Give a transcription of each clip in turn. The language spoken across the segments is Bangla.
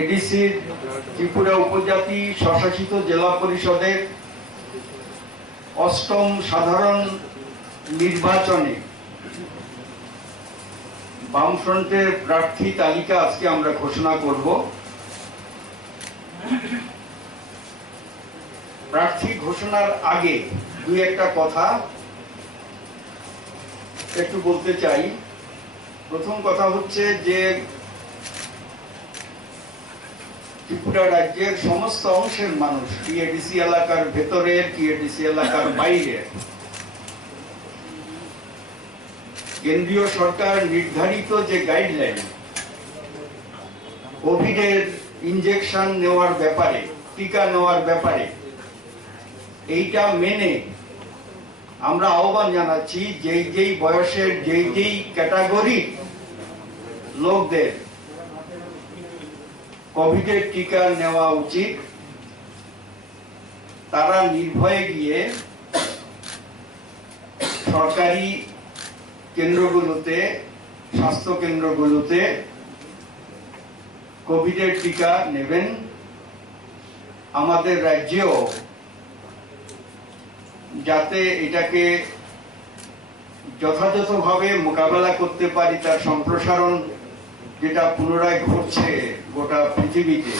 এডিসির ত্রিপুরা উপজাতি স্বশাসিত জেলা পরিষদের অষ্টম সাধারণ নির্বাচনে বামফ্রন্টের প্রার্থী তালিকা আজকে আমরা ঘোষণা করব। প্রার্থী ঘোষণার আগে দুই একটা কথা একটু বলতে চাই। প্রথম কথা হচ্ছে যে ত্রিপুরা রাজ্যের সমস্ত অংশের মানুষ, টিএডিসি এলাকার ভেতরের, টিএডিসি এলাকার বাইরের, কেন্দ্রীয় সরকার নির্ধারিত যে গাইডলাইন কোভিডের ইনজেকশন নেওয়ার ব্যাপারে, টিকা নেওয়ার ব্যাপারে, এইটা মেনে আমরা আহ্বান জানাচ্ছি যেই যেই বয়সের যেই যেই ক্যাটাগরি লোকদের কোভিডের টিকা নেওয়া উচিত, তারা নির্ভয়ে গিয়ে সরকারি কেন্দ্রগুলোতে, স্বাস্থ্য কেন্দ্রগুলোতে কোভিডের টিকা নেবেন। আমাদের রাজ্যেও যাতে এটাকে যথাযথভাবে মোকাবেলা করতে পারি, তার সম্প্রসারণ যেটা পুনরায় ঘটছে গোটা পৃথিবীতে,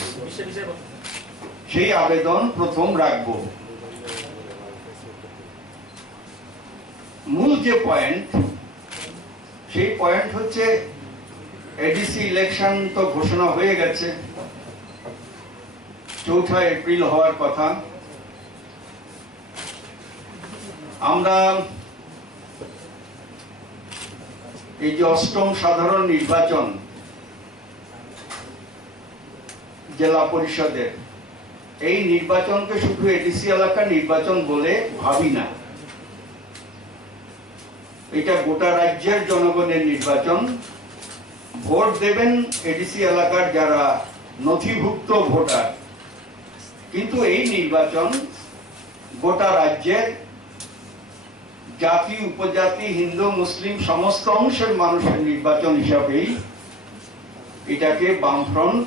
সেই আবেদন প্রথম রাখব। মূল যে পয়েন্ট, সেই পয়েন্ট হচ্ছে এডিসি ইলেকশন তো ঘোষণা হয়ে গেছে, 4 এপ্রিল হওয়ার কথা। আমরা এই যে অষ্টম সাধারণ নির্বাচন জেলা পরিষদের, এই নির্বাচনকে শুধু এডিসি এলাকার নির্বাচন বলে ভাবি না। এটা গোটা রাজ্যের জনগণের নির্বাচন। ভোট দেবেন এডিসি এলাকার যারা নথিভুক্ত ভোটার, কিন্তু এই নির্বাচন গোটা রাজ্যের জাতি, উপজাতি, হিন্দু, মুসলিম সমস্ত অংশের মানুষের নির্বাচন হিসাবেই এটাকে বামফ্রন্ট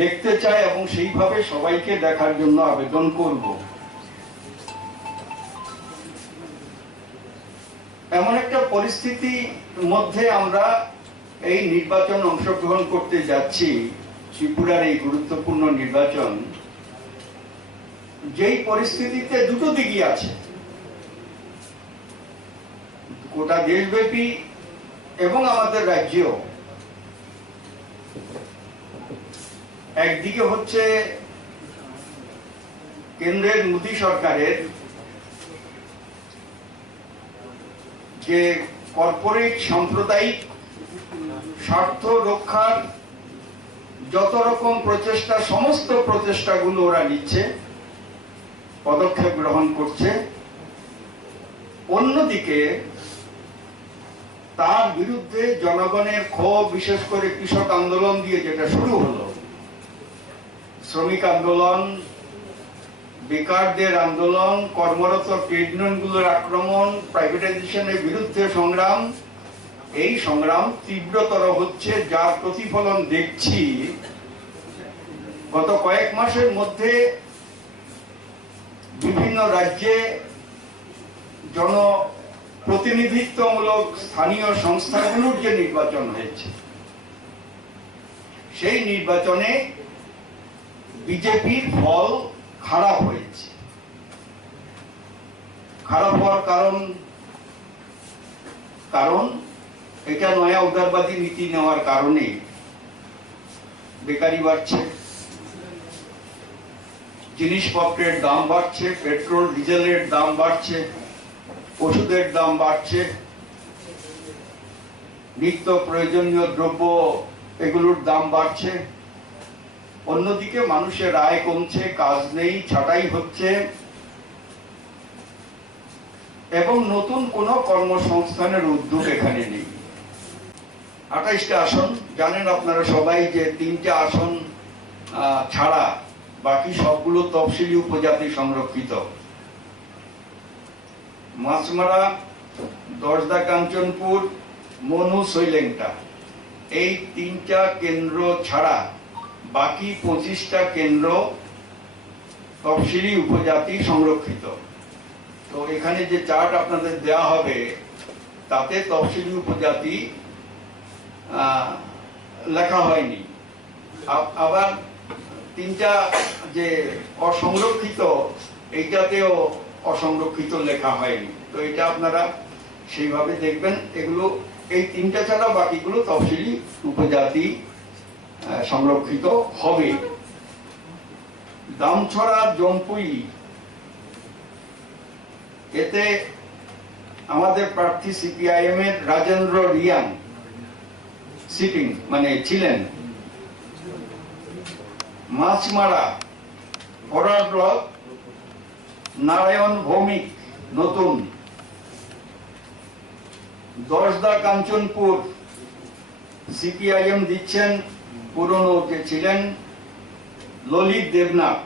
দেখতে চায় এবং সেইভাবে সবাইকে দেখার জন্য আবেদন করব। এমন একটা পরিস্থিতির মধ্যে আমরা এই নির্বাচন অংশগ্রহণ করতে যাচ্ছি, ত্রিপুরার এই গুরুত্বপূর্ণ নির্বাচন, যেই পরিস্থিতিতে দুটো দিকই আছে, গোটা দেশব্যাপী এবং আমাদের রাজ্যেও। একদিকে হচ্ছে কেন্দ্রের মোদী সরকারের যে কর্পোরেট সাম্প্রদায়িক স্বার্থ রক্ষার যত রকম প্রচেষ্টা, সমস্ত প্রচেষ্টাগুলো ওরা নিচ্ছে, পদক্ষেপ গ্রহণ করছে। অন্যদিকে তার বিরুদ্ধে জনগণের ক্ষোভ, বিশেষ করে কৃষক আন্দোলন দিয়ে যেটা শুরু হলো, শ্রমিক আন্দোলন, বেকারদের আন্দোলন, কর্মরত ট্রেড ইউনিয়নগুলোর আক্রমণ, প্রাইভেটাইজেশনের বিরুদ্ধে সংগ্রাম, এই সংগ্রাম তীব্রতর হচ্ছে, যার প্রতিফলন দেখছি গত কয়েক মাসের মধ্যে বিভিন্ন রাজ্যে জনপ্রতিনিধিত্বমূলক স্থানীয় সংস্থাগুলোর যে নির্বাচন হয়েছে, সেই নির্বাচনে বিজেপির ফল খারাপ হয়েছে। খারাপ হওয়ার কারণ এটা নয়া উদারবাদী নীতি নেওয়ার কারণে বেকারি বাড়ছে, জিনিসপত্রের দাম বাড়ছে, পেট্রোল ডিজেলের দাম বাড়ছে, ওষুধের দাম বাড়ছে, নিত্য প্রয়োজনীয় দ্রব্য এগুলোর দাম বাড়ছে। অন্যদিকে মানুষের আয় কমছে, কাজ নেই, ছাঁটাই হচ্ছে, এবং নতুন কোনো কর্মসংস্থানের উদ্যোগ এখানে নেই। 28টা আসন, জানেন আপনারা সবাই যে 3টে আসন ছাড়া বাকি সবগুলো তফসিলি উপজাতি সংরক্ষিত। মাছমারা, দশদা, কাঞ্চনপুর, মনু, সৈলেংটা, এই 3টা কেন্দ্র ছাড়া বাকি 25টা কেন্দ্র তফসিলি উপজাতি সংরক্ষিত। তো এখানে যে চার্ট আপনাদের দেওয়া হবে তাতে তফসিলি উপজাতি লেখা হয়নি। আবার 3টা যে অসংরক্ষিত এইটাতেও অসংরক্ষিত লেখা হয়নি। তো এটা আপনারা সেইভাবে দেখবেন। এগুলো এই 3টা ছাড়া বাকিগুলো তফসিলি উপজাতি সংরক্ষিত হবে। দামছড়া জম্পুই, এতে আমাদের প্রার্থী সিপিআইএম এর রাজেন্দ্র রিয়াং সিটিং মানে ছিলেন। মাছমারা ফরওয়ার্ড ব্লক নারায়ণ ভৌমিক নতুন। দশদা কাঞ্চনপুর সিপিআইএম দিচ্ছেন পুরনো যে ছিলেন ললিত দেবনাথ।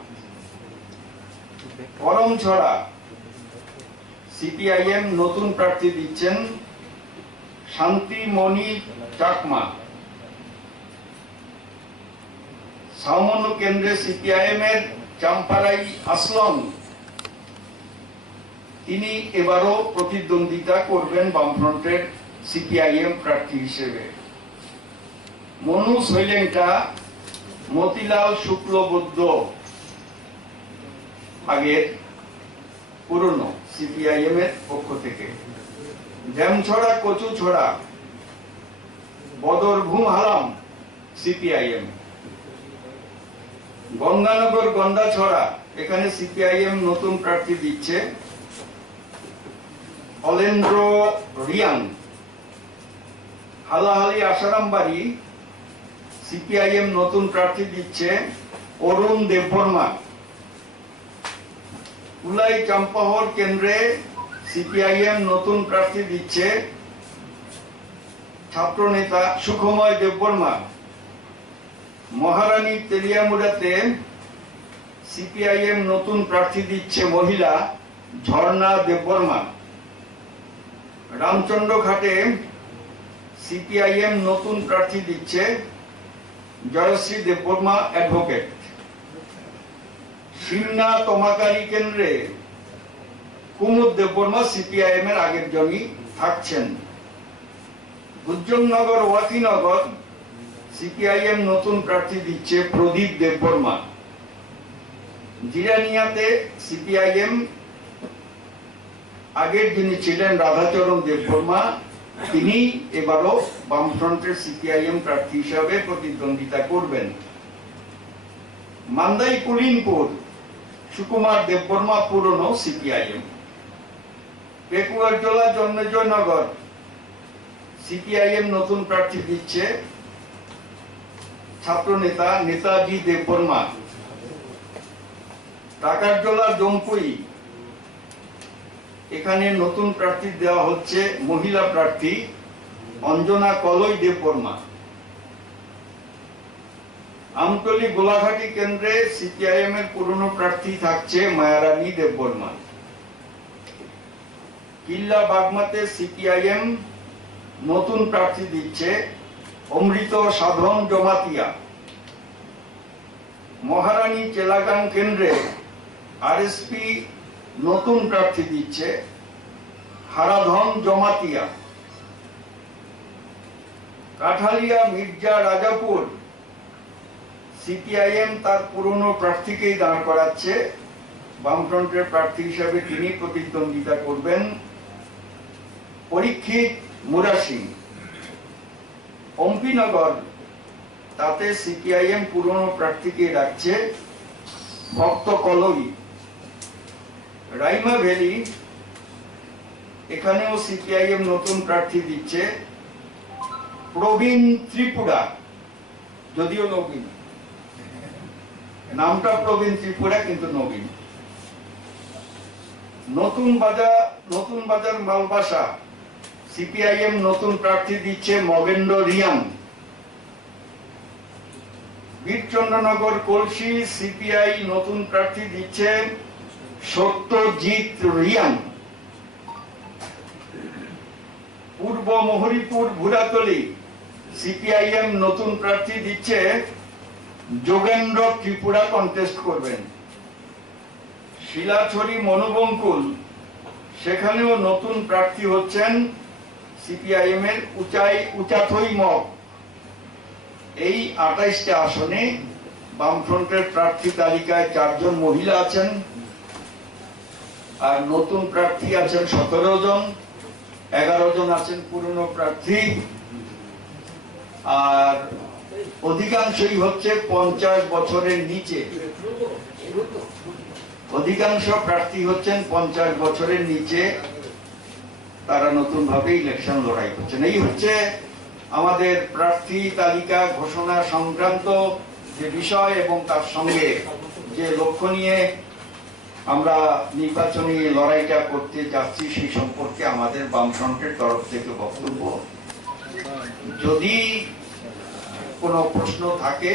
করমছড়া সিপিআইএম নতুন প্রার্থী দিচ্ছেন শান্তিমণি চাকমা। সামান্য কেন্দ্রে সিপিআইএম এর চাম্পারাই আসলম, তিনি এবারও প্রতিদ্বন্দ্বিতা করবেন বামফ্রন্টের সিপিআইএম প্রার্থী হিসেবে। মনু সৈলেঙ্কা মতিলাল শুক্লবৈদ্য আগের পুরনো সিপিআইএম এর পক্ষ থেকে। ড্যামছড়া কচুছড়া বদরভূম হালাম সিপিআইএম। গঙ্গানগর গন্ডাছড়া, এখানে সিপিআইএম নতুন প্রার্থী দিচ্ছে অলেন্দ্র রিয়াং। হালাহালি আসারামবাড়ি সিপিআইএম নতুন প্রার্থী দিচ্ছে অরুণ দেববর্মা। কুলাই চাম্পাহর কেন্দ্রে সিপিআইএম নতুন প্রার্থী দিচ্ছে ছাত্রনেতা সুখময় দেববর্মা। মহারানী তেলিয়ামুড়াতে সিপিআইএম নতুন প্রার্থী দিচ্ছে মহিলা ঝর্ণা দেববর্মা। রামচন্দ্রঘাটে সিপিআইএম নতুন প্রার্থী দিচ্ছে জয়শ্রী দেববর্মা অ্যাডভোকেট। শিবনা তমাকারী কেন্দ্রে কুমুদ দেববর্মা সিপিআইএম এর আগের জনই থাকছেন। গুজ্জননগর ওয়াকিনগর সিপিআইএম নতুন প্রার্থী দিচ্ছে প্রদীপ দেববর্মা। জিরানিয়াতে সিপিআইএম আগের যিনি ছিলেন রাধাচরণ দেববর্মা, তিনি এবারও বামফ্রন্টের সিপিআইএম প্রার্থী হিসাবে প্রতিদ্বন্দ্বিতা করবেন। মান্দাই কুলিনপুর সুকুমার দেববর্মা পুরনো সিপিআইএম। পেকুয়ারজলা জন্মেজয়নগর সিপিআইএম নতুন প্রার্থী দিচ্ছে ছাত্রনেতা নেতাজি দেববর্মা। টাকারজলা জম্পুই, এখানে নতুন প্রার্থী দেওয়া হচ্ছে মহিলা প্রার্থী অঞ্জনা কলই দেববর্মা। আমতলী গোলাঘাটি কেন্দ্রে সিপিআইএম এর পুরনো প্রার্থী থাকছে মায়ারানী দেববর্মা। কিল্লা বাগমাতে সিপিআইএম নতুন প্রার্থী দিচ্ছে অমৃত সাধন জমাতিয়া। মহারানী চেলাগাং কেন্দ্রে আরএসপি নতুন প্রার্থী দিচ্ছে হারাধন জমাতিয়া। কাঠালিয়া মির্জা রাজাপুর সিপিআইএম তার পুরনো প্রার্থীকেই দাঁড় করাচ্ছে। বামফ্রন্টের প্রার্থী হিসাবে তিনি প্রতিদ্বন্দ্বিতা করবেন পরীক্ষিত মুরাসিং। অম্পিনগর, তাতে সিপিআইএম পুরনো প্রার্থীকে রাখছে ভক্ত কলই। রাইমা ভ্যালি, এখানেও সিপিআইএম নতুন প্রার্থী দিচ্ছে প্রবীণ ত্রিপুরা, যদিও নবীন, নামটা প্রবীণ ত্রিপুরা কিন্তু নবীন। নতুন বাজার মালবাসা সিপিআইএম নতুন প্রার্থী দিচ্ছে মগেন্দ্র রিয়াং। বীরচন্দ্রনগর কলসি সিপিআই নতুন প্রার্থী দিচ্ছে সত্যজিৎ রিয়াং। পূর্ব মহরিপুর ভুরাতলি সিপিআইএম নতুন প্রার্থী দিচ্ছে যোগেন্দ্র ত্রিপুরা কন্টেস্ট করবেন। শিলাছড়ি মনুবঙ্কুল, সেখানেও নতুন প্রার্থী হচ্ছেন সিপিআইএম এর উচাথই মগ। এই 28টা আসনে বামফ্রন্টের প্রার্থী তালিকায় 4 জন মহিলা আছেন, আর নতুন প্রার্থী আছেন 17 জন, 11 জন আছেন পুরনো প্রার্থী, আর অধিকাংশই হচ্ছে 50 বছরের নিচে। অধিকাংশ প্রার্থী হচ্ছেন 50 বছরের নিচে, তারা নতুন ভাবে ইলেকশন লড়াই করছেন। এই হচ্ছে আমাদের প্রার্থী তালিকা ঘোষণা সংক্রান্ত যে বিষয় এবং তার সঙ্গে যে লক্ষ্য নিয়ে আমরা নির্বাচনী লড়াইটা করতে যাচ্ছি সেই সম্পর্কে আমাদের বামফ্রন্টের তরফ থেকে বক্তব্য। যদি কোনো প্রশ্ন থাকে